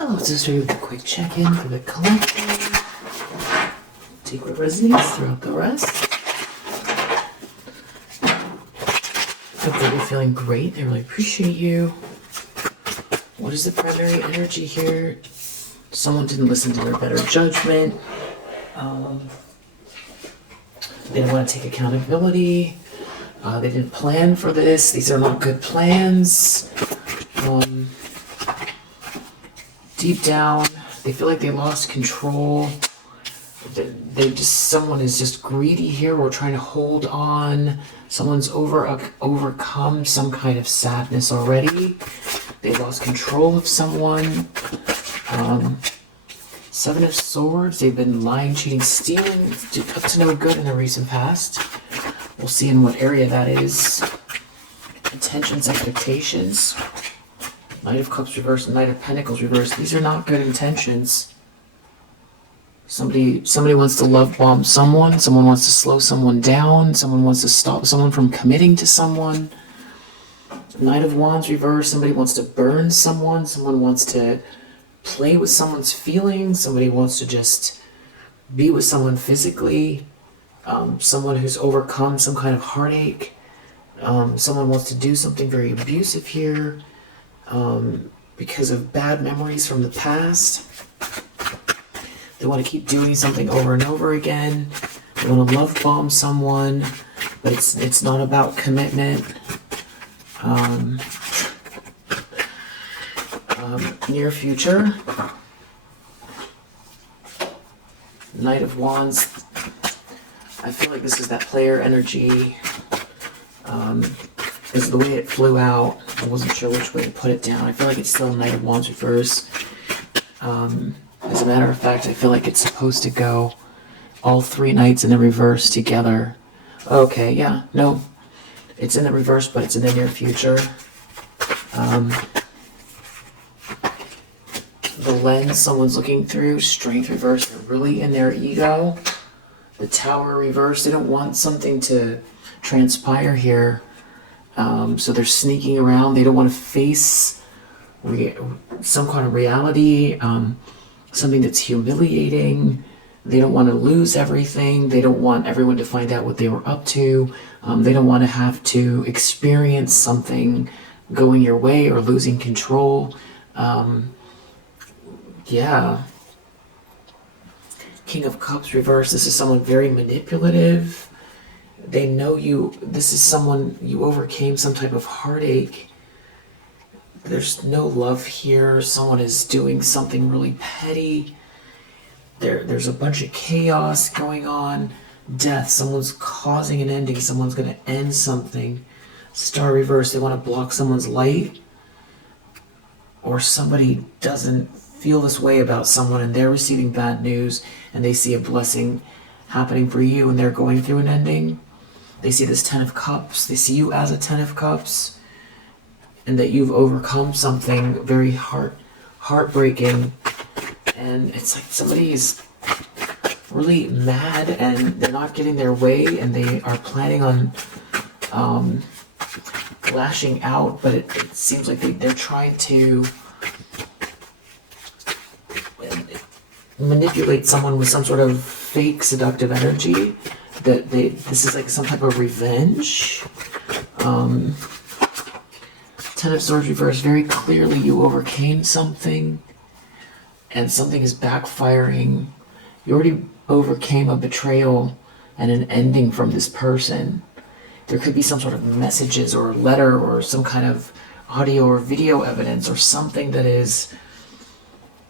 Hello, sister. With a quick check-in for the collective. Take what resonates throughout the rest. Hope that you're feeling great. I really appreciate you. What is the primary energy here? Someone didn't listen to their better judgment. They didn't want to take accountability. They didn't plan for this. These are not good plans. Deep down, they feel like they lost control. Someone is just greedy here or trying to hold on. Someone's overcome some kind of sadness already. They lost control of someone. Seven of Swords, they've been lying, cheating, stealing, up to no good in the recent past. We'll see in what area that is. Intentions, expectations. Knight of Cups reversed, Knight of Pentacles reversed. These are not good intentions. Somebody wants to love bomb someone. Someone wants to slow someone down. Someone wants to stop someone from committing to someone. Knight of Wands reversed. Somebody wants to burn someone. Someone wants to play with someone's feelings. Somebody wants to just be with someone physically. Someone who's overcome some kind of heartache. Someone wants to do something very abusive here. Because of bad memories from the past. They want to keep doing something over and over again. They want to love bomb someone, but it's not about commitment. Near future. Knight of Wands. I feel like this is that player energy. This is the way it flew out. I wasn't sure which way to put it down. I feel like it's still Knight of Wands reverse. As a matter of fact, I feel like it's supposed to go all three Knights in the reverse together. Okay, yeah, no. It's in the reverse, but it's in the near future. The lens someone's looking through, Strength reverse, they're really in their ego. The Tower reverse, they don't want something to transpire here. So they're sneaking around. They don't want to face some kind of reality, something that's humiliating. They don't want to lose everything. They don't want everyone to find out what they were up to. They don't want to have to experience something going your way or losing control. Yeah. King of Cups reverse. This is someone very manipulative. They know you. This is someone you overcame some type of heartache. There's no love here. Someone is doing something really petty. There's a bunch of chaos going on. Death. Someone's causing an ending. Someone's going to end something. Star reverse. They want to block someone's light. Or somebody doesn't feel this way about someone and they're receiving bad news and they see a blessing happening for you and they're going through an ending. They see this Ten of Cups. They see you as a Ten of Cups. And that you've overcome something very heartbreaking. And it's like somebody is really mad and they're not getting their way and they are planning on lashing out. But it seems like they're trying to manipulate someone with some sort of fake seductive energy. This is like some type of revenge. Ten of Swords reverse, very clearly you overcame something and something is backfiring. You already overcame a betrayal and an ending from this person. There could be some sort of messages or letter or some kind of audio or video evidence or something that is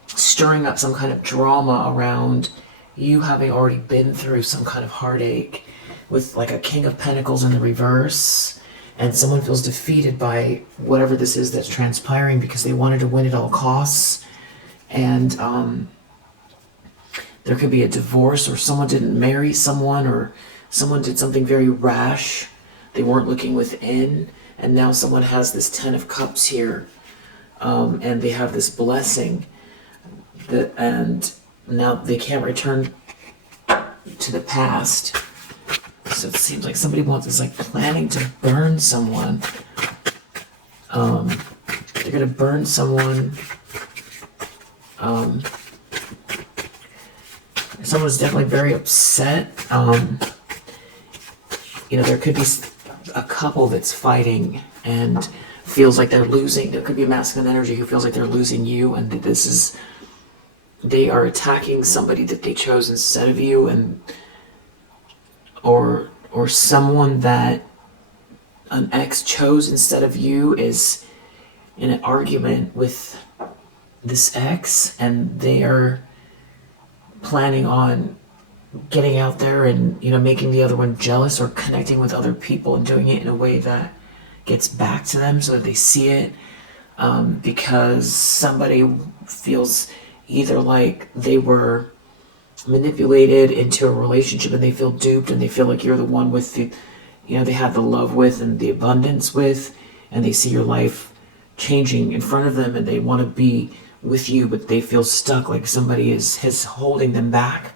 stirring up some kind of drama around you having already been through some kind of heartache with like a King of Pentacles in the reverse, and someone feels defeated by whatever this is that's transpiring because they wanted to win at all costs, and there could be a divorce or someone didn't marry someone or someone did something very rash. They weren't looking within, and now someone has this Ten of Cups here, and they have this blessing and now they can't return to the past. So it seems like somebody is like planning to burn someone. They're gonna burn someone Someone's definitely very upset. There could be a couple that's fighting and feels like they're losing. There could be a masculine energy who feels like they're losing you, and that they are attacking somebody that they chose instead of you, and or someone that an ex chose instead of you is in an argument with this ex, and they are planning on getting out there and making the other one jealous, or connecting with other people and doing it in a way that gets back to them so that they see it, because somebody feels either like they were manipulated into a relationship and they feel duped, and they feel like you're the one with the they have the love with and the abundance with, and they see your life changing in front of them, and they want to be with you, but they feel stuck, like somebody is holding them back.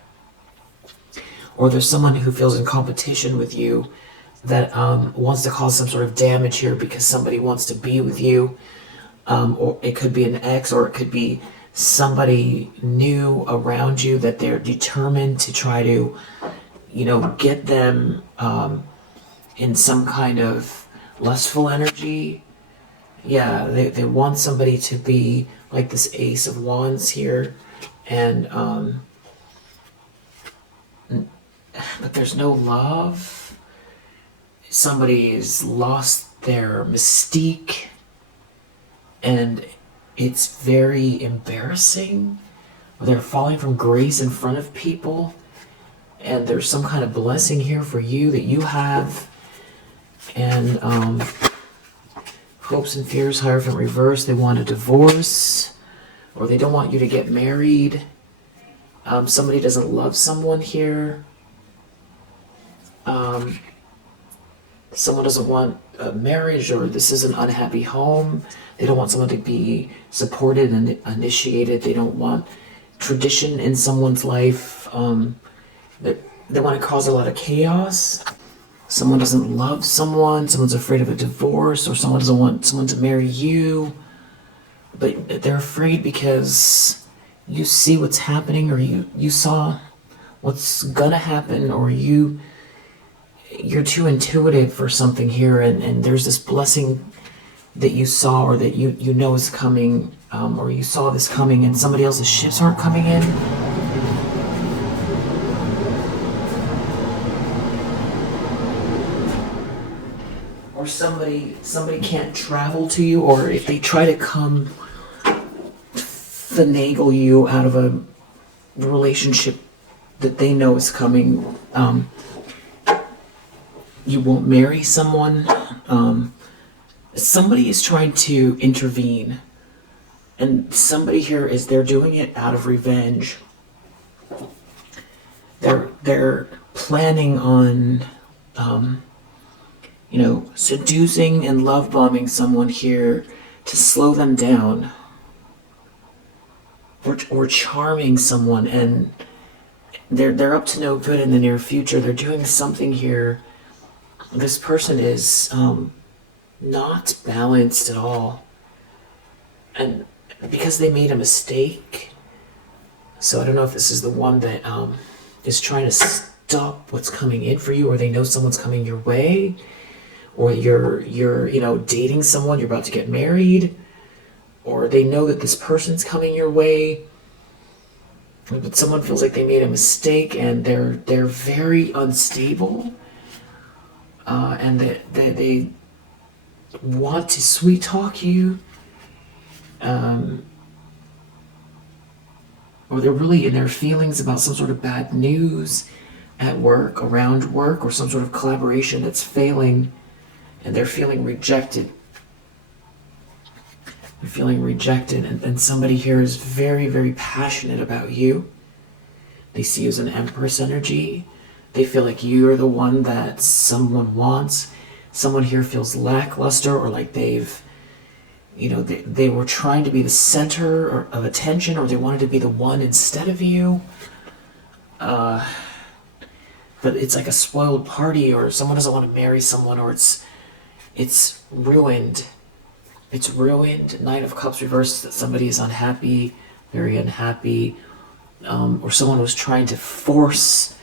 Or there's someone who feels in competition with you that wants to cause some sort of damage here because somebody wants to be with you. Or it could be an ex, or it could be somebody new around you that they're determined to try to, get them in some kind of lustful energy. Yeah, they want somebody to be like this Ace of Wands here, and but there's no love. Somebody's lost their mystique, and it's very embarrassing. They're falling from grace in front of people, and there's some kind of blessing here for you that you have, and hopes and fears, Hierophant reverse. They want a divorce, or they don't want you to get married. Somebody doesn't love someone here. Someone doesn't want a marriage, or this is an unhappy home. They don't want someone to be supported and initiated. They don't want tradition in someone's life. They want to cause a lot of chaos. Someone doesn't love someone. Someone's afraid of a divorce, or someone doesn't want someone to marry you. But they're afraid because you see what's happening, or you saw what's gonna happen, or you're too intuitive for something here, and there's this blessing that you saw, or that you know is coming, or you saw this coming, and somebody else's ships aren't coming in. Or somebody can't travel to you, or if they try to come finagle you out of a relationship that they know is coming, you won't marry someone. Somebody is trying to intervene, and somebody here they're doing it out of revenge. They're planning on seducing and love bombing someone here to slow them down, or charming someone, and they're up to no good in the near future. They're doing something here. This person is not balanced at all, and because they made a mistake. So I don't know if this is the one that is trying to stop what's coming in for you, or they know someone's coming your way, or you're dating someone, you're about to get married, or they know that this person's coming your way, but someone feels like they made a mistake, and they're very unstable, and they want to sweet talk you, or they're really in their feelings about some sort of bad news at work, around work, or some sort of collaboration that's failing, and they're feeling rejected. They're feeling rejected, and somebody here is very, very passionate about you. They see you as an Empress energy. They feel like you're the one that someone wants. Someone here feels lackluster, or like they were trying to be the center of attention, or they wanted to be the one instead of you. But it's like a spoiled party, or someone doesn't want to marry someone, or it's ruined. It's ruined. Knight of Cups reversed, that somebody is unhappy very unhappy, or someone was trying to force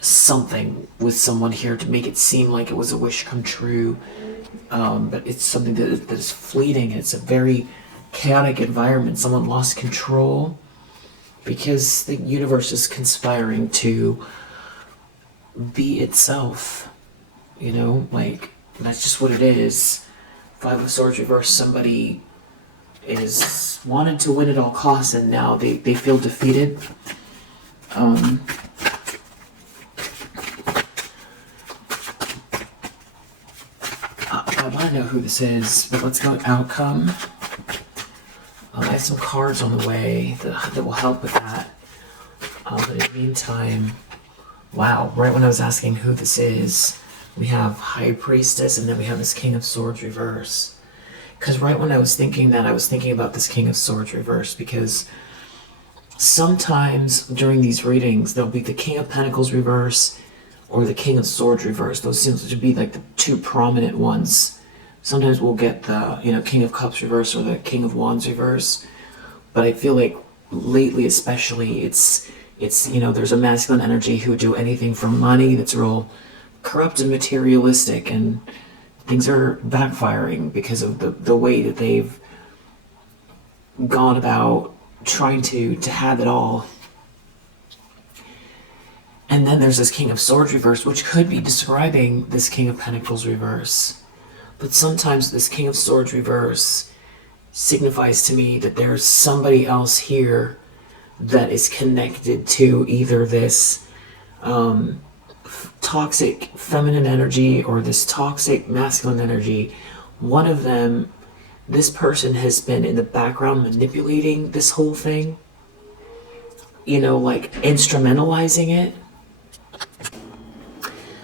something with someone here to make it seem like it was a wish come true. But it's something that is fleeting. It's a very chaotic environment. Someone lost control because the universe is conspiring to be itself. You know, like, that's just what it is. Five of Swords reverse, somebody is wanted to win at all costs, and now they feel defeated. I want to know who this is, but let's go outcome. I have some cards on the way that will help with that. But in the meantime, wow, right when I was asking who this is, we have High Priestess, and then we have this King of Swords reverse. Because right when I was thinking that, I was thinking about this King of Swords reverse, because sometimes during these readings, there'll be the King of Pentacles reverse or the King of Swords reverse. Those seem to be like the two prominent ones. Sometimes we'll get the, King of Cups reverse or the King of Wands reverse. But I feel like lately especially, it's there's a masculine energy who would do anything for money that's real corrupt and materialistic, and things are backfiring because of the way that they've gone about trying to have it all. And then there's this King of Swords reverse, which could be describing this King of Pentacles reverse. But sometimes this King of Swords reverse signifies to me that there's somebody else here that is connected to either this toxic feminine energy or this toxic masculine energy. One of them, this person has been in the background manipulating this whole thing, like instrumentalizing it.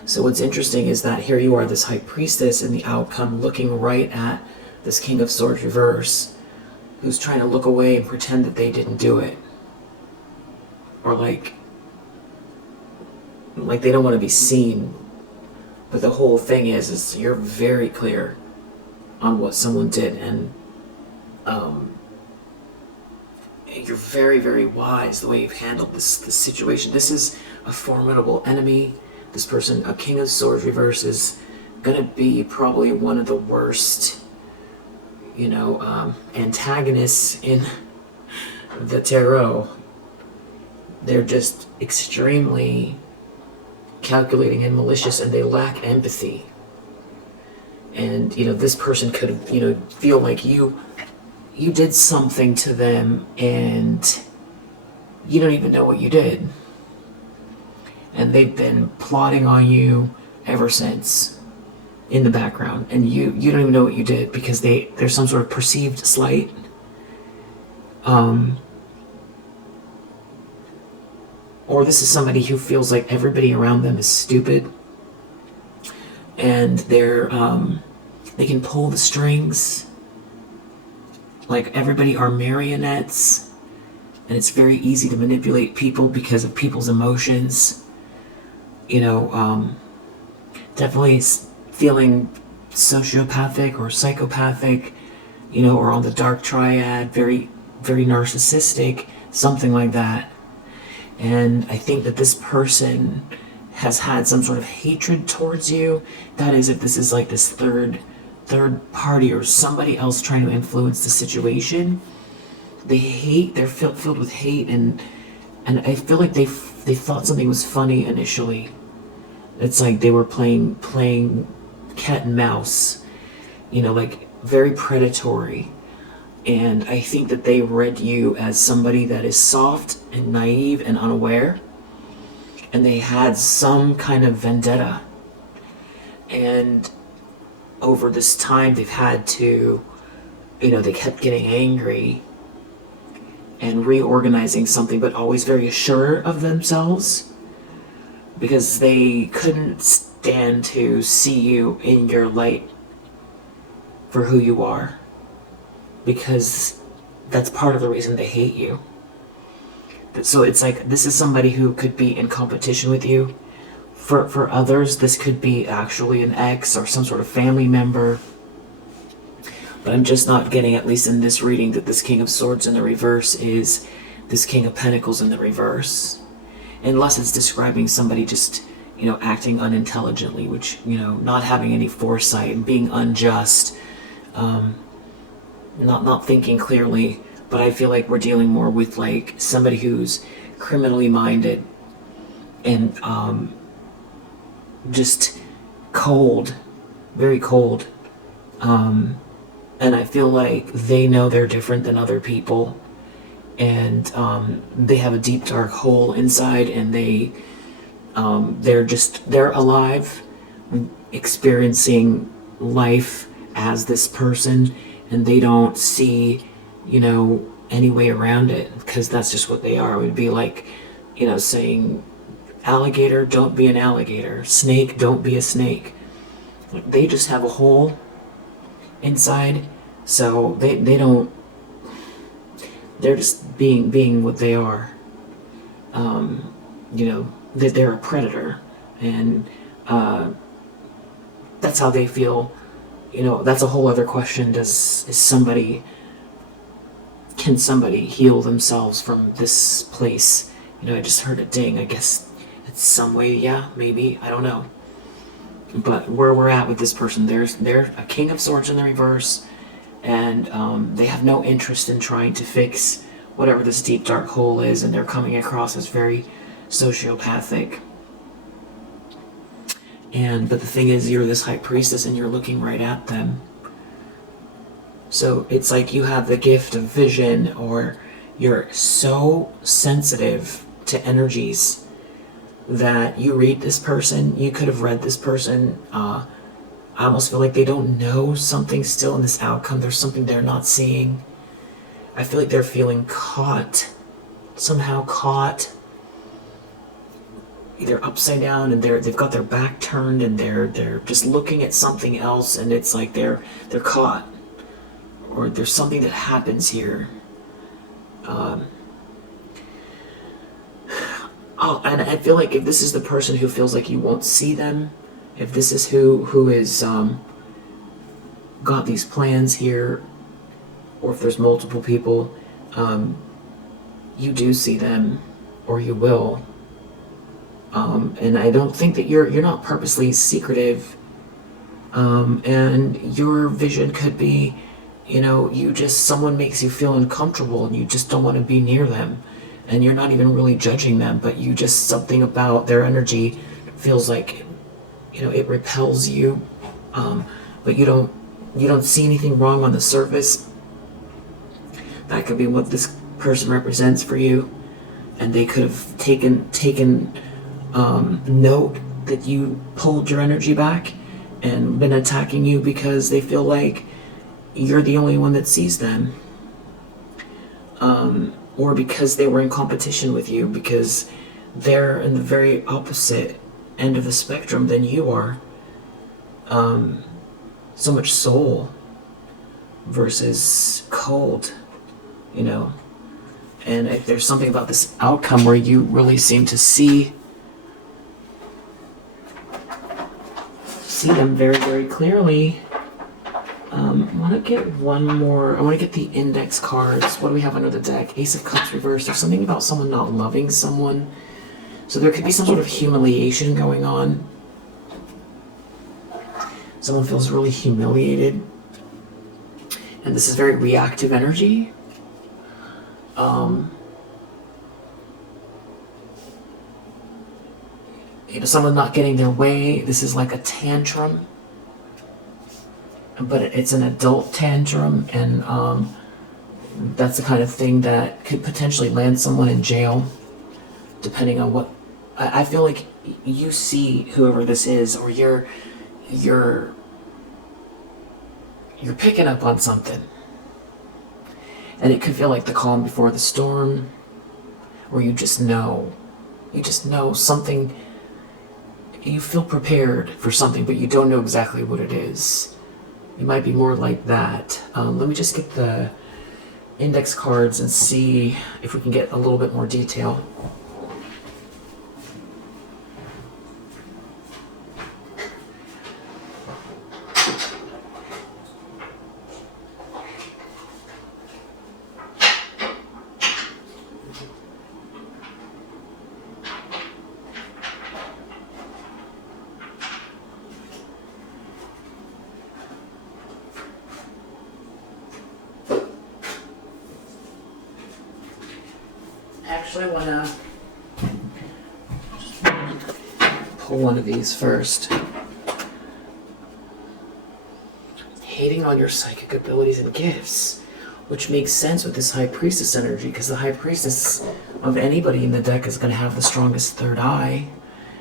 So what's interesting is that here you are, this High Priestess, in the outcome looking right at this King of Swords reverse, who's trying to look away and pretend that they didn't do it. Or like they don't want to be seen. But the whole thing is you're very clear on what someone did, and you're very, very wise the way you've handled this situation. This is a formidable enemy. This person, a King of Swords reverse, is gonna be probably one of the worst, antagonists in the tarot. They're just extremely calculating and malicious, and they lack empathy. And this person could feel like you did something to them and you don't even know what you did, and they've been plotting on you ever since in the background, and you don't even know what you did because there's some sort of perceived slight. Or this is somebody who feels like everybody around them is stupid, and they can pull the strings, like everybody are marionettes, and it's very easy to manipulate people because of people's emotions. Definitely feeling sociopathic or psychopathic, or on the dark triad, very, very narcissistic, something like that. And I think that this person has had some sort of hatred towards you. That is, if this is like this third party or somebody else trying to influence the situation. They're filled with hate, and I feel like they thought something was funny initially. It's like they were playing cat and mouse, like very predatory. And I think that they read you as somebody that is soft and naive and unaware. And they had some kind of vendetta. And over this time, they've had to, they kept getting angry and reorganizing something, but always very assured of themselves, because they couldn't stand to see you in your light for who you are, because that's part of the reason they hate you. So it's like, this is somebody who could be in competition with you. For others, this could be actually an ex or some sort of family member. But I'm just not getting, at least in this reading, that this King of Swords in the reverse is this King of Pentacles in the reverse. Unless it's describing somebody just, acting unintelligently, which, not having any foresight and being unjust, not thinking clearly. But I feel like we're dealing more with like somebody who's criminally minded and just cold, very cold. And I feel like they know they're different than other people, and they have a deep dark hole inside, and they're alive, experiencing life as this person, and they don't see, any way around it, because that's just what they are. It would be like, saying, alligator, don't be an alligator. Snake, don't be a snake. They just have a hole inside, so they don't, they're just being what they are. That they're a predator, and that's how they feel. That's a whole other question. Can somebody heal themselves from this place? I just heard a ding. I guess it's some way, yeah, maybe, I don't know. But where we're at with this person, they're a King of Swords in the reverse, and they have no interest in trying to fix whatever this deep dark hole is, and they're coming across as very sociopathic. But the thing is, you're this High Priestess and you're looking right at them. So it's like you have the gift of vision, or you're so sensitive to energies that you read this person. You could have read this person. I almost feel like they don't know something still in this outcome. There's something they're not seeing. I feel like they're feeling caught, somehow caught, either upside down, and they've got their back turned, and they're just looking at something else, and it's like they're caught, or there's something that happens here. And I feel like if this is the person who feels like you won't see them, if this is who is got these plans here, or if there's multiple people, you do see them, or you will. And I don't think that you're not purposely secretive. And your vision could be, someone makes you feel uncomfortable and you just don't want to be near them. And you're not even really judging them, but you just, something about their energy feels like, it repels you. But you don't see anything wrong on the surface. That could be what this person represents for you. And they could have taken note that you pulled your energy back and been attacking you because they feel like you're the only one that sees them. Or because they were in competition with you, because they're in the very opposite end of the spectrum than you are. So much soul versus cold, And if there's something about this outcome where you really seem to see them very, very clearly. I want to get one more. I want to get the index cards. What do we have under the deck? Ace of Cups reversed. There's something about someone not loving someone. So there could be some sort of humiliation going on. Someone feels really humiliated. And this is very reactive energy. Someone not getting their way. This is like a tantrum. But it's an adult tantrum, and that's the kind of thing that could potentially land someone in jail, depending on what. I feel like you see whoever this is, or you're picking up on something, and it could feel like the calm before the storm, or you just know something. You feel prepared for something, but you don't know exactly what it is. You might be more like that. Let me just get the index cards and see if we can get a little bit more detail. Actually, I want to pull one of these first. Hating on your psychic abilities and gifts, which makes sense with this High Priestess energy, because the High Priestess of anybody in the deck is going to have the strongest third eye.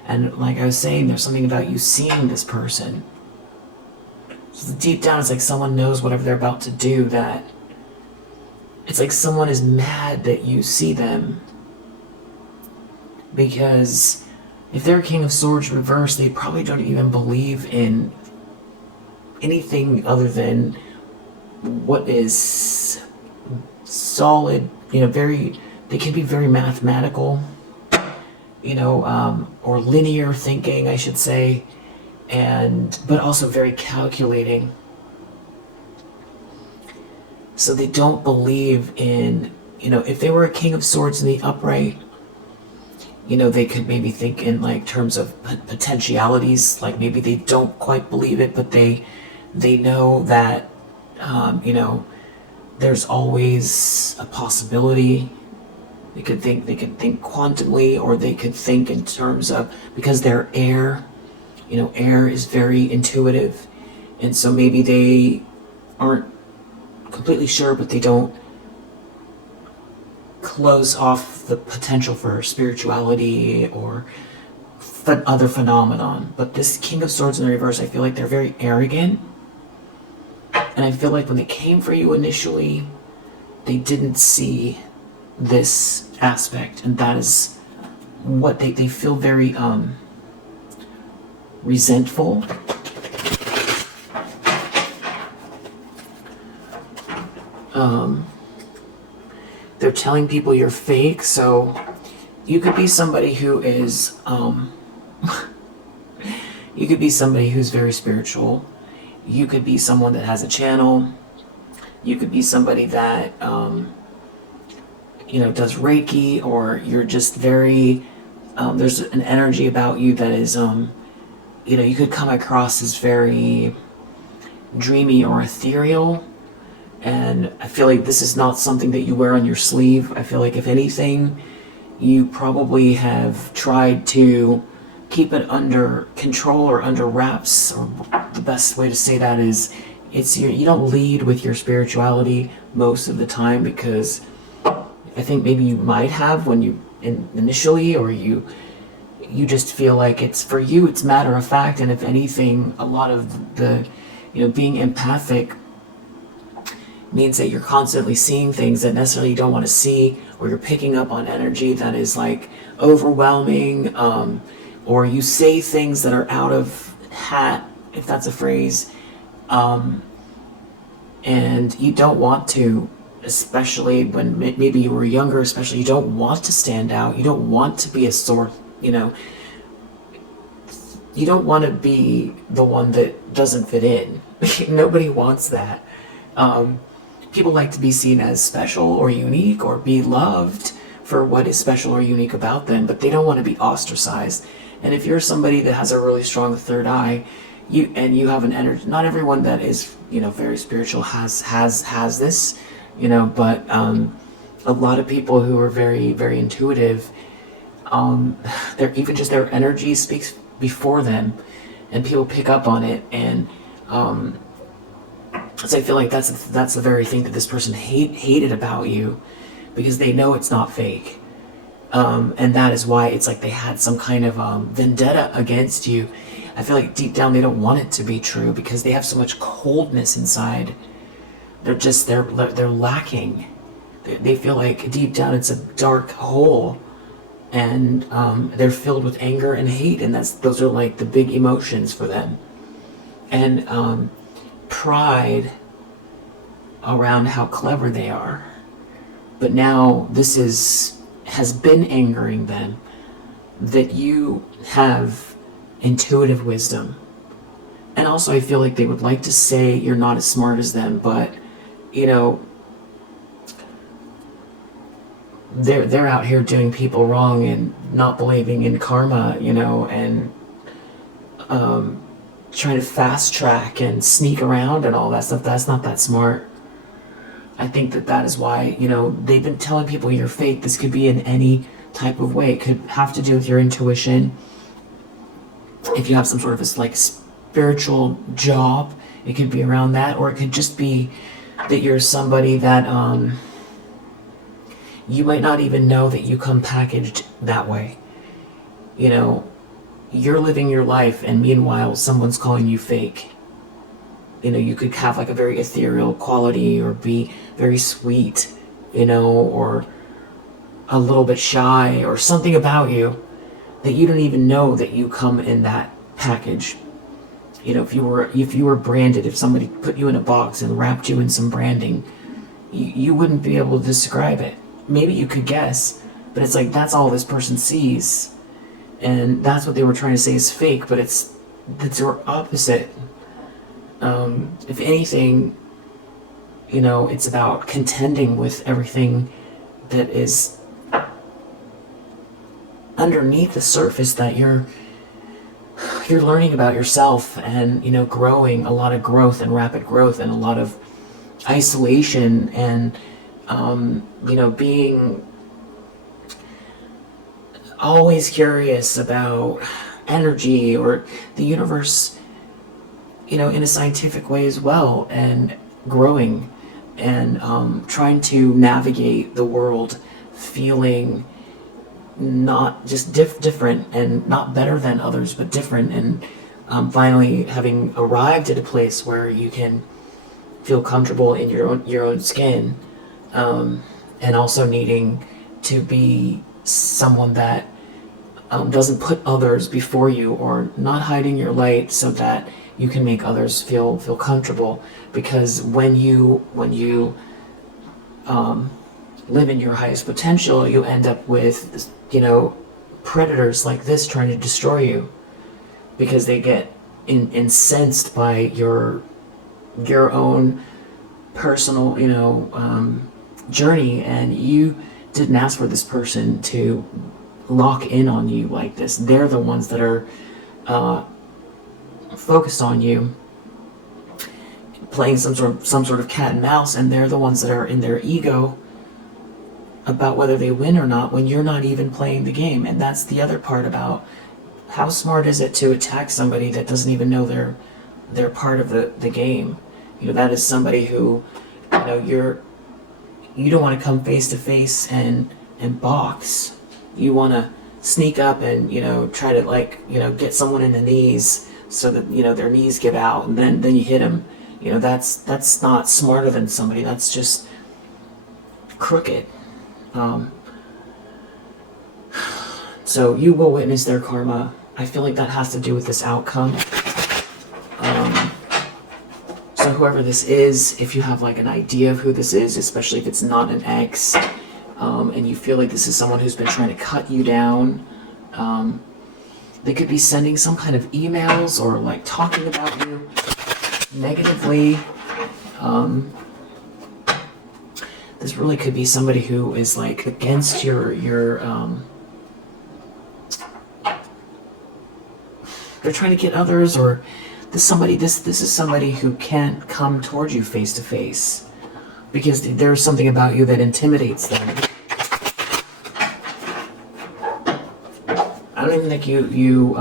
And like I was saying, there's something about you seeing this person. So deep down, it's like someone knows whatever they're about to do, that it's like someone is mad that you see them. Because if they're a King of Swords reversed, they probably don't even believe in anything other than what is solid, they can be very mathematical, or linear thinking, I should say, but also very calculating. So they don't believe in, if they were a King of Swords in the upright, they could maybe think in like terms of potentialities, like maybe they don't quite believe it, but they know that, there's always a possibility. They could think quantumly, or they could think in terms of, because they're air, air is very intuitive, and so maybe they aren't completely sure, but they don't close off the potential for spirituality or other phenomenon. But this King of Swords in the reverse, I feel like they're very arrogant. And I feel like when they came for you initially, they didn't see this aspect. And that is what they feel very resentful. They're telling people you're fake, so you could be somebody who is, you could be somebody who's very spiritual. You could be someone that has a channel. You could be somebody that, does Reiki, or you're just very, there's an energy about you that is, you could come across as very dreamy or ethereal. And I feel like this is not something that you wear on your sleeve. I feel like if anything, you probably have tried to keep it under control or under wraps, or the best way to say that is you don't lead with your spirituality most of the time, because I think maybe you might have when you initially, or you just feel like it's for you, it's matter of fact. And if anything, a lot of the, being empathic means that you're constantly seeing things that necessarily you don't want to see, or you're picking up on energy that is like overwhelming, or you say things that are out of hat, if that's a phrase, and you don't want to, especially when maybe you were younger, especially, you don't want to stand out, you don't want to be a sore, you don't want to be the one that doesn't fit in. Nobody wants that. People like to be seen as special or unique, or be loved for what is special or unique about them, but they don't want to be ostracized. And if you're somebody that has a really strong third eye, you have an energy, not everyone that is, very spiritual has this, but a lot of people who are very, very intuitive, they're even just their energy speaks before them, and people pick up on it. And so I feel like that's the very thing that this person hated about you, because they know it's not fake. And that is why it's like they had some kind of vendetta against you. I feel like deep down they don't want it to be true, because they have so much coldness inside. They're lacking. They feel like deep down it's a dark hole, and they're filled with anger and hate, and those are like the big emotions for them. And pride around how clever they are. But now this has been angering them, that you have intuitive wisdom. And also I feel like they would like to say you're not as smart as them, but they're out here doing people wrong and not believing in karma, and trying to fast track and sneak around and all that stuff. That's not that smart. I think that is why, they've been telling people you're fake. This could be in any type of way. It could have to do with your intuition. If you have some sort of a, like, spiritual job, it could be around that, or it could just be that you're somebody that you might not even know that you come packaged that way. You're living your life, and meanwhile someone's calling you fake. You could have like a very ethereal quality, or be very sweet, or a little bit shy, or something about you that you don't even know that you come in that package. If you were branded, if somebody put you in a box and wrapped you in some branding, you wouldn't be able to describe it. Maybe you could guess, but it's like that's all this person sees, and that's what they were trying to say is fake. But it's your opposite. If anything, it's about contending with everything that is underneath the surface that you're learning about yourself, and growing, a lot of growth and rapid growth, and a lot of isolation, and being always curious about energy or the universe, in a scientific way as well, and growing, and trying to navigate the world, feeling not just different, and not better than others, but different, and finally having arrived at a place where you can feel comfortable in your own skin, and also needing to be someone that doesn't put others before you, or not hiding your light so that you can make others feel comfortable. Because when you live in your highest potential, you end up with predators like this trying to destroy you, because they get incensed by your own personal journey, and you didn't ask for this person to lock in on you like this. They're the ones that are focused on you, playing some sort of cat and mouse, and they're the ones that are in their ego about whether they win or not, when you're not even playing the game. And that's the other part about how smart is it to attack somebody that doesn't even know they're part of the game. That is somebody who you don't want to come face to face and box. You want to sneak up and try to get someone in the knees so that their knees give out, and then you hit them. That's not smarter than somebody. That's just crooked. So you will witness their karma. I feel like that has to do with this outcome. So whoever this is, if you have like an idea of who this is, especially if it's not an ex, and you feel like this is someone who's been trying to cut you down, they could be sending some kind of emails, or like talking about you negatively. This really could be somebody who is like against your they're trying to get others, or this is somebody who can't come towards you face to face because there's something about you that intimidates them. I don't even think you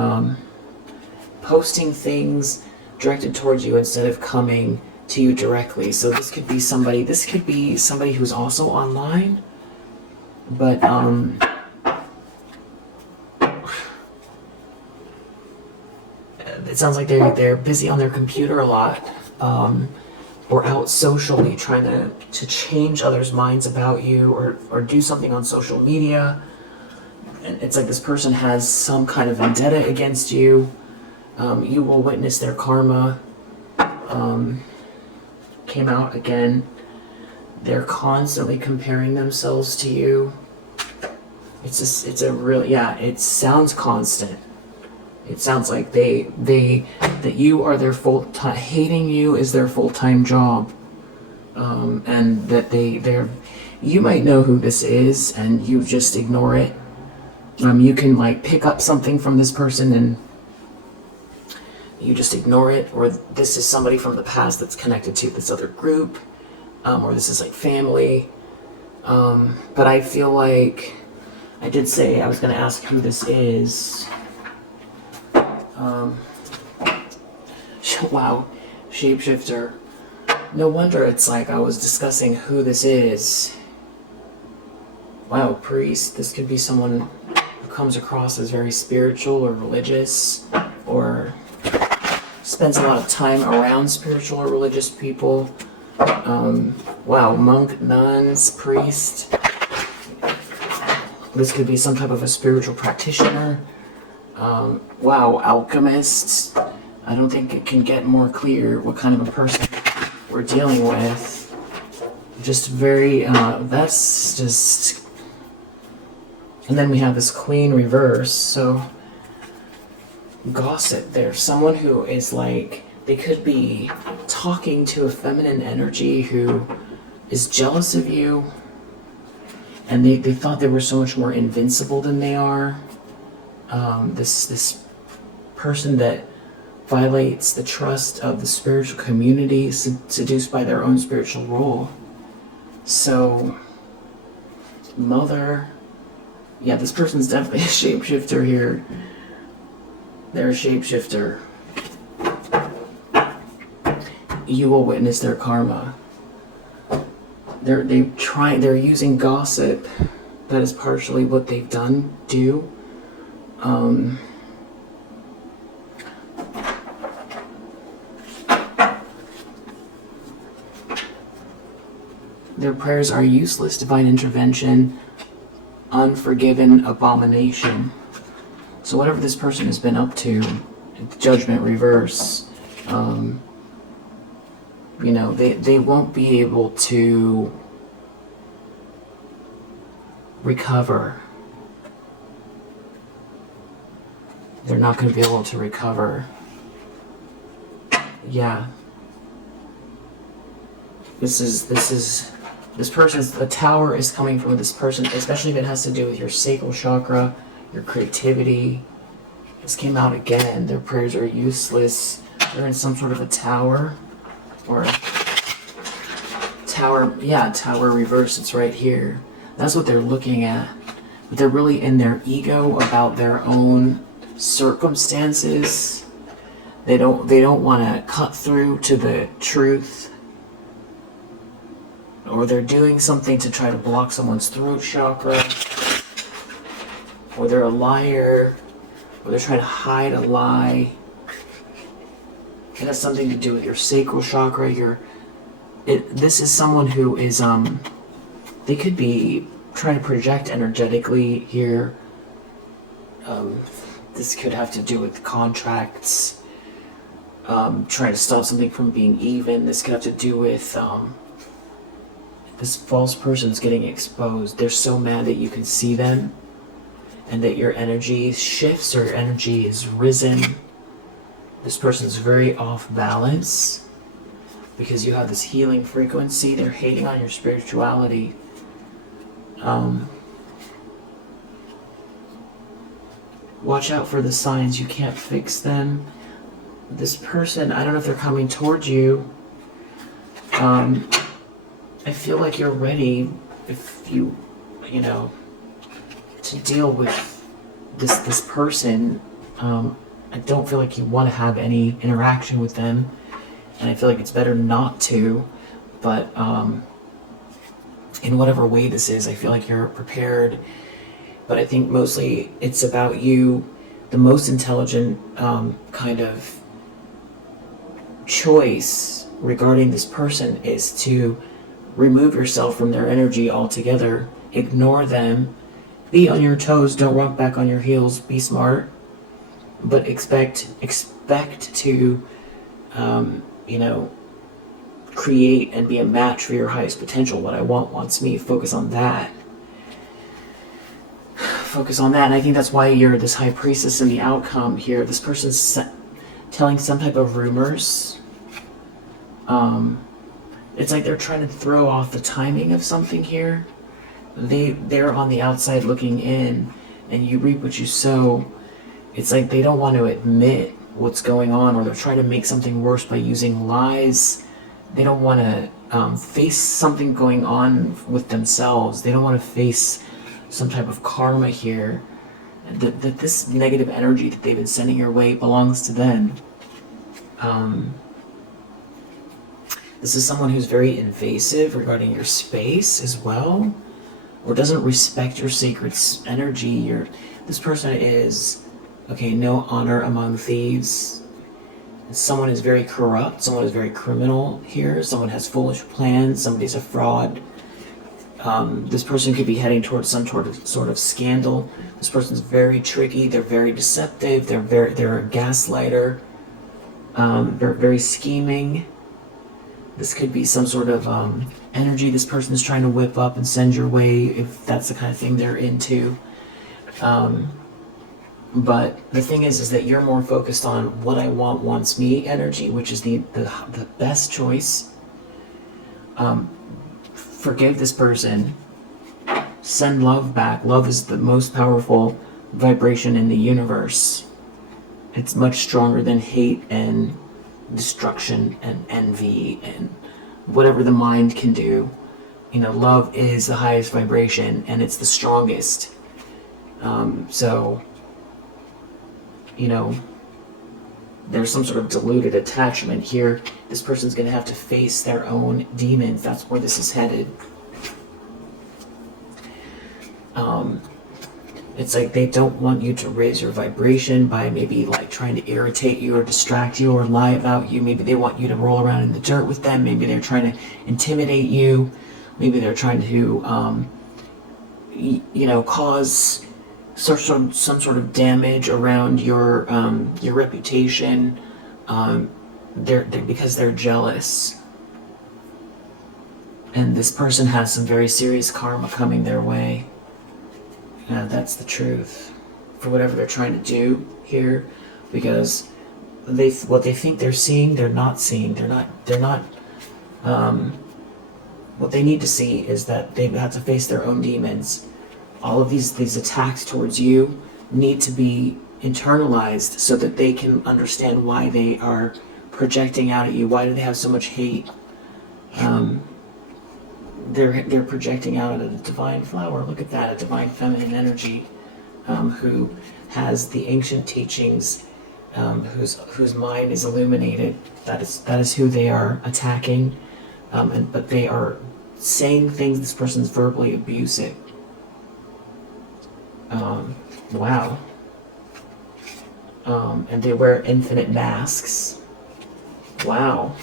posting things directed towards you instead of coming to you directly. So this could be somebody who's also online, but it sounds like they're busy on their computer a lot, or out socially trying to change others' minds about you, or do something on social media. And it's like this person has some kind of vendetta against you. You will witness their karma. Came out again. They're constantly comparing themselves to you. It sounds constant. It sounds like that you are their full-time, hating you is their full-time job. And that you might know who this is and you just ignore it. You can like pick up something from this person and you just ignore it, or this is somebody from the past that's connected to this other group. or this is like family. But I feel like I did say I was going to ask who this is. Wow, shapeshifter. No wonder it's like I was discussing who this is. Wow, priest. This could be someone who comes across as very spiritual or religious, or spends a lot of time around spiritual or religious people. Wow, monk, nuns, priest. This could be some type of a spiritual practitioner. Wow, alchemist. I don't think it can get more clear what kind of a person we're dealing with. Just very, that's just... And then we have this queen reverse, so... Gossip. There's someone who is like... They could be talking to a feminine energy who is jealous of you. And they thought they were so much more invincible than they are. This person that violates the trust of the spiritual community, seduced by their own spiritual role. So, mother, yeah, this person's definitely a shapeshifter here. They're a shapeshifter. You will witness their karma. They're using gossip. That is partially what they've do. Their prayers are useless, divine intervention, unforgiven abomination. So whatever this person has been up to, judgment reverse, you know, they won't be able to recover. They're not going to be able to recover. Yeah. This person's, the tower is coming from this person, especially if it has to do with your sacral chakra, your creativity. This came out again. Their prayers are useless. They're in some sort of a tower. Or tower, yeah, tower reverse. It's right here. That's what they're looking at. But they're really in their ego about their own circumstances. They don't want to cut through to the truth. Or they're doing something to try to block someone's throat chakra. Or they're a liar. Or they're trying to hide a lie. It has something to do with your sacral chakra. This is someone who is, they could be trying to project energetically here. This could have to do with contracts. Trying to stop something from being even. This could have to do with, this false person's getting exposed. They're so mad that you can see them, and that your energy shifts or your energy is risen. This person's very off balance because you have this healing frequency. They're hating on your spirituality. Watch out for the signs. You can't fix them. This person, I don't know if they're coming towards you. I feel like you're ready, if you know, to deal with this person. I don't feel like you want to have any interaction with them, and I feel like it's better not to, but in whatever way this is, I feel like you're prepared. But I think mostly it's about you. The most intelligent kind of choice regarding this person is to remove yourself from their energy altogether. Ignore them. Be on your toes. Don't walk back on your heels. Be smart. But expect to, you know, create and be a match for your highest potential. What I want wants me. Focus on that. Focus on that. And I think that's why you're this high priestess in the outcome here. This person's telling some type of rumors. It's like they're trying to throw off the timing of something here. They're on the outside looking in, and you reap what you sow. It's like they don't want to admit what's going on, or they're trying to make something worse by using lies. They don't want to face something going on with themselves. They don't want to face some type of karma here. That this negative energy that they've been sending your way belongs to them. This is someone who's very invasive regarding your space as well, or doesn't respect your sacred energy. This person is, okay, no honor among thieves. Someone is very corrupt, someone is very criminal here, someone has foolish plans, somebody's a fraud. This person could be heading towards some sort of scandal. This person's very tricky, they're very deceptive, they're a gaslighter, they're very scheming. This could be some sort of energy this person's trying to whip up and send your way, if that's the kind of thing they're into. But the thing is that you're more focused on what I want wants me energy, which is the best choice. Forgive this person. Send love back. Love is the most powerful vibration in the universe. It's much stronger than hate and destruction and envy and whatever the mind can do. Love is the highest vibration and it's the strongest. There's some sort of diluted attachment here. This person's going to have to face their own demons. That's where this is headed. It's like they don't want you to raise your vibration by maybe like trying to irritate you or distract you or lie about you. Maybe they want you to roll around in the dirt with them. Maybe they're trying to intimidate you. Maybe they're trying to, cause some sort of damage around your reputation. Because they're jealous. And this person has some very serious karma coming their way. That's the truth for whatever they're trying to do here, because what they think they're seeing, they're not seeing. They're not. What they need to see is that they have to face their own demons. All of these attacks towards you need to be internalized so that they can understand why they are projecting out at you. Why do they have so much hate? They're projecting out at a divine flower. Look at that, a divine feminine energy, who has the ancient teachings, whose mind is illuminated. That is who they are attacking, but they are saying things. This person's verbally abusive. Wow. And they wear infinite masks. Wow.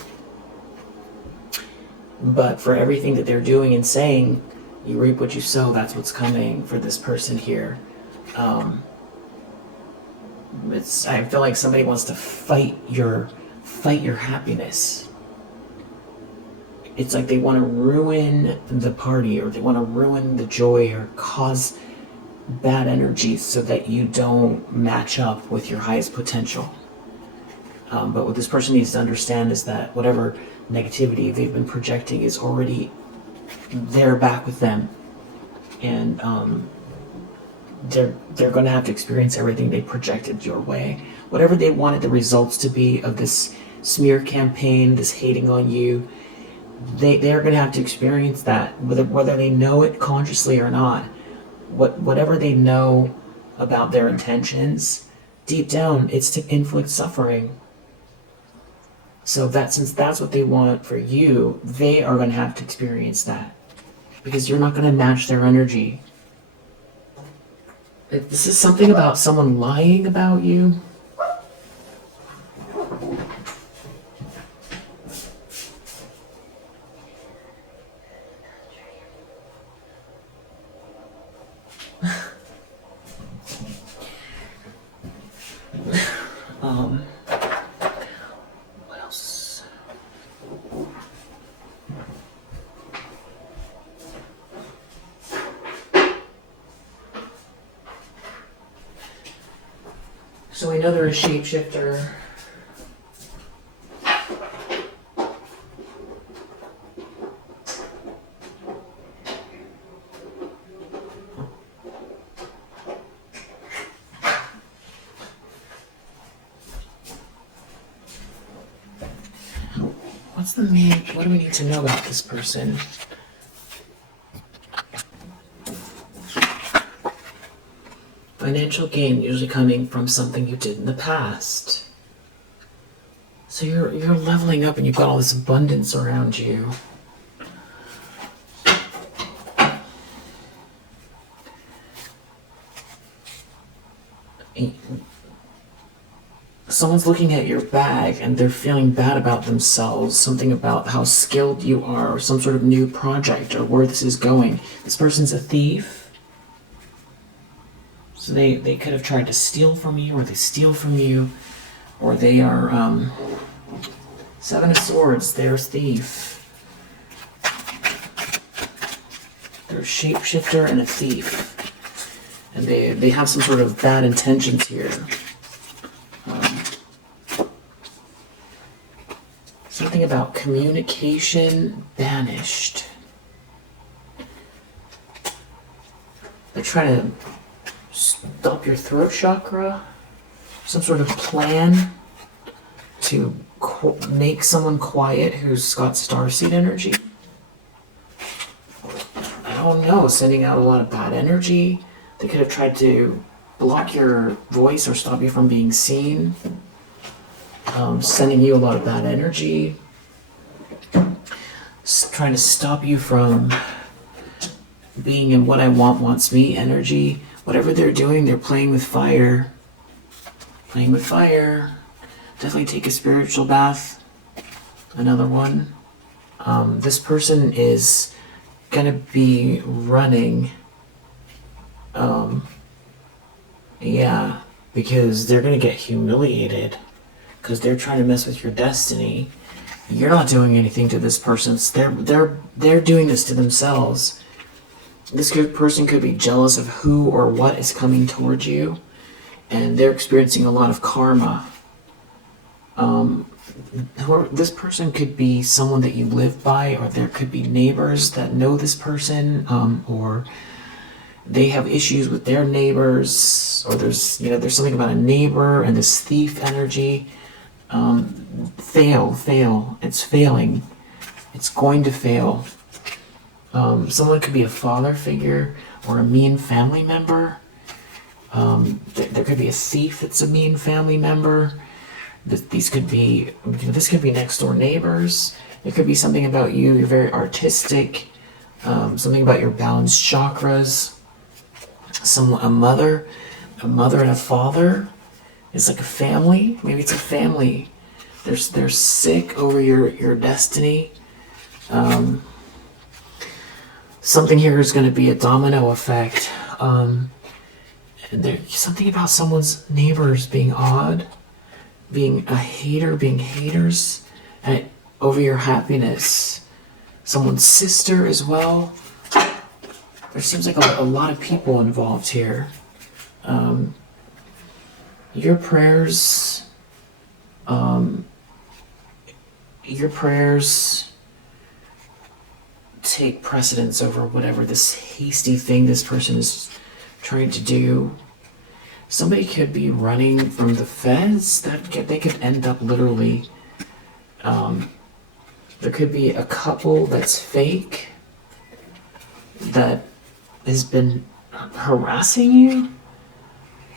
But for everything that they're doing and saying, you reap what you sow. That's what's coming for this person here. I feel like somebody wants to fight your happiness. It's like they want to ruin the party, or they want to ruin the joy, or cause bad energy so that you don't match up with your highest potential. But what this person needs to understand is that whatever negativity they've been projecting is already there back with them, and they're going to have to experience everything they projected your way. Whatever they wanted the results to be of this smear campaign, this hating on you, they are going to have to experience that, whether they know it consciously or not. Whatever they know about their intentions, deep down, it's to inflict suffering. So since that's what they want for you, they are going to have to experience that, because you're not going to match their energy. If this is something about someone lying about you, what else? So we know they're a shapeshifter. What's the main, what do we need to know about this person? Financial gain usually coming from something you did in the past. So you're leveling up and you've got all this abundance around you. Someone's looking at your bag and they're feeling bad about themselves, something about how skilled you are, or some sort of new project, or where this is going. This person's a thief. So they could have tried to steal from you, or they steal from you, or they are, Seven of Swords, they're a thief. They're a shapeshifter and a thief. And they have some sort of bad intentions here. Something about communication banished. They're trying to stop your throat chakra. Some sort of plan to make someone quiet who's got starseed energy. I don't know, sending out a lot of bad energy. They could have tried to block your voice or stop you from being seen. Sending you a lot of bad energy. Trying to stop you from being in what I want wants me energy. Whatever they're doing, they're playing with fire. Playing with fire. Definitely take a spiritual bath. Another one. This person is gonna be running. Yeah, because they're gonna get humiliated. Because they're trying to mess with your destiny. You're not doing anything to this person. They're doing this to themselves. This person could be jealous of who or what is coming towards you, and they're experiencing a lot of karma. This person could be someone that you live by, or there could be neighbors that know this person, or they have issues with their neighbors, or there's something about a neighbor and this thief energy. Fail. It's failing. It's going to fail. Someone could be a father figure or a mean family member. There could be a thief that's a mean family member. This could be next door neighbors. It could be something about you. You're very artistic. Something about your balanced chakras. A mother and a father. It's like a family. Maybe it's a family. They're sick over your destiny. Something here is going to be a domino effect. There's something about someone's neighbors being odd, being a hater, being haters over your happiness. Someone's sister as well. There seems like a lot of people involved here. Your prayers take precedence over whatever this hasty thing this person is trying to do. Somebody could be running from the feds. They could end up literally. There could be a couple that's fake that has been harassing you.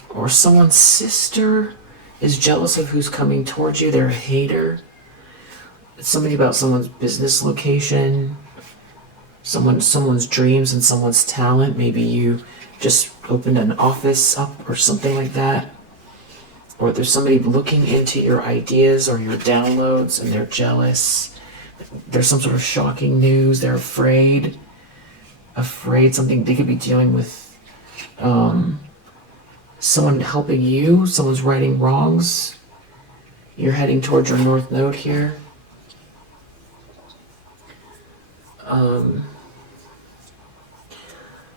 Or someone's sister is jealous of who's coming towards you. They're a hater. It's something about someone's business location, someone's dreams and someone's talent. Maybe you just opened an office up or something like that. Or there's somebody looking into your ideas or your downloads and they're jealous. There's some sort of shocking news. They're afraid something they could be dealing with. Someone helping you, someone's righting wrongs. You're heading towards your north node here.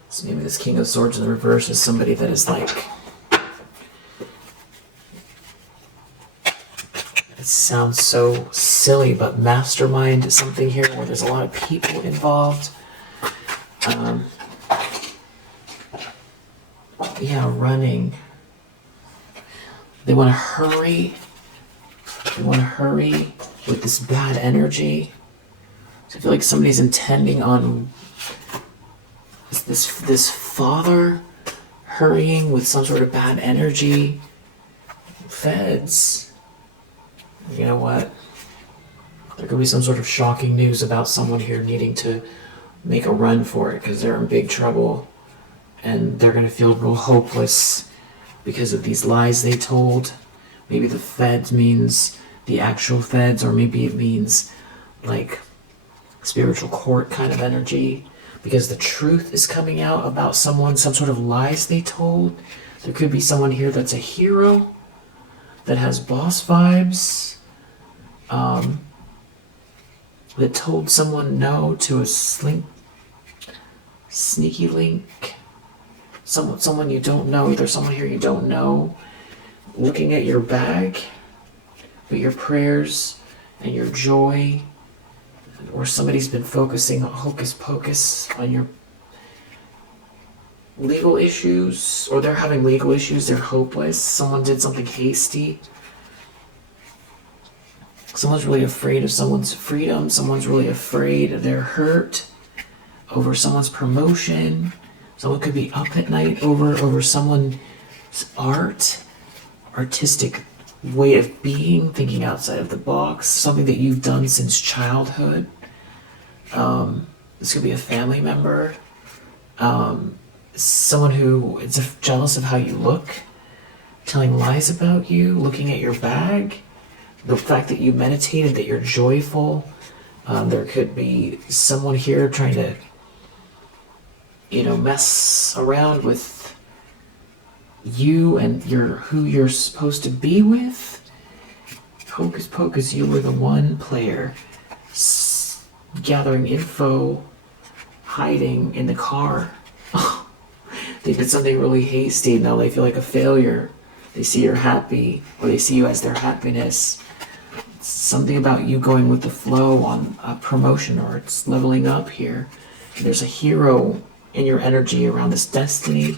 So maybe this King of Swords in the reverse is somebody that is like, it sounds so silly, but mastermind is something here where there's a lot of people involved. Yeah, running. They want to hurry. with this bad energy. So I feel like somebody's intending on this father hurrying with some sort of bad energy. Feds. You know what? There could be some sort of shocking news about someone here needing to make a run for it because they're in big trouble and they're going to feel real hopeless because of these lies they told. Maybe the feds means the actual feds, or maybe it means like spiritual court kind of energy, because the truth is coming out about someone, some sort of lies they told. There could be someone here that's a hero that has boss vibes, that told someone no to a sneaky link. Someone you don't know. There's someone here you don't know looking at your bag, but your prayers and your joy, or somebody's been focusing on hocus pocus on your legal issues, or they're having legal issues, they're hopeless. Someone did something hasty. Someone's really afraid of someone's freedom. Someone's really afraid they're hurt over someone's promotion. Someone could be up at night over someone's artistic way of being, thinking outside of the box, something that you've done since childhood. This could be a family member, someone who is jealous of how you look, telling lies about you, looking at your bag, the fact that you meditated, that you're joyful. There could be someone here trying to, mess around with you and who you're supposed to be with. Hocus pocus, you were the one player gathering info, hiding in the car. They did something really hasty, now they feel like a failure. They see you're happy, or they see you as their happiness. It's something about you going with the flow on a promotion, or it's leveling up here. There's a hero in your energy around this destiny,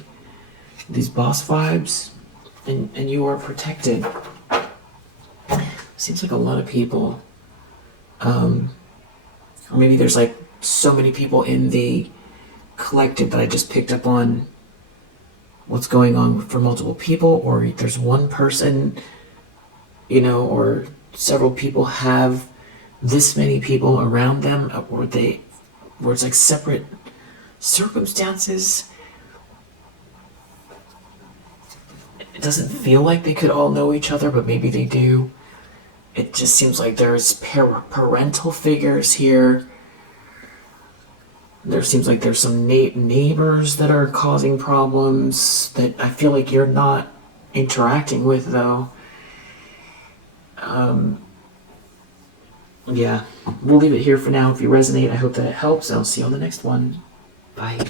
these boss vibes, and you are protected. Seems like a lot of people, or maybe there's like so many people in the collective that I just picked up on what's going on for multiple people, or there's one person, or several people have this many people around them, or it's like separate circumstances. It doesn't feel like they could all know each other, but maybe they do. It just seems like there's parental figures here. There seems like there's some neighbors that are causing problems that I feel like you're not interacting with, though. Yeah, we'll leave it here for now. If you resonate, I hope that it helps. I'll see you on the next one. Bye.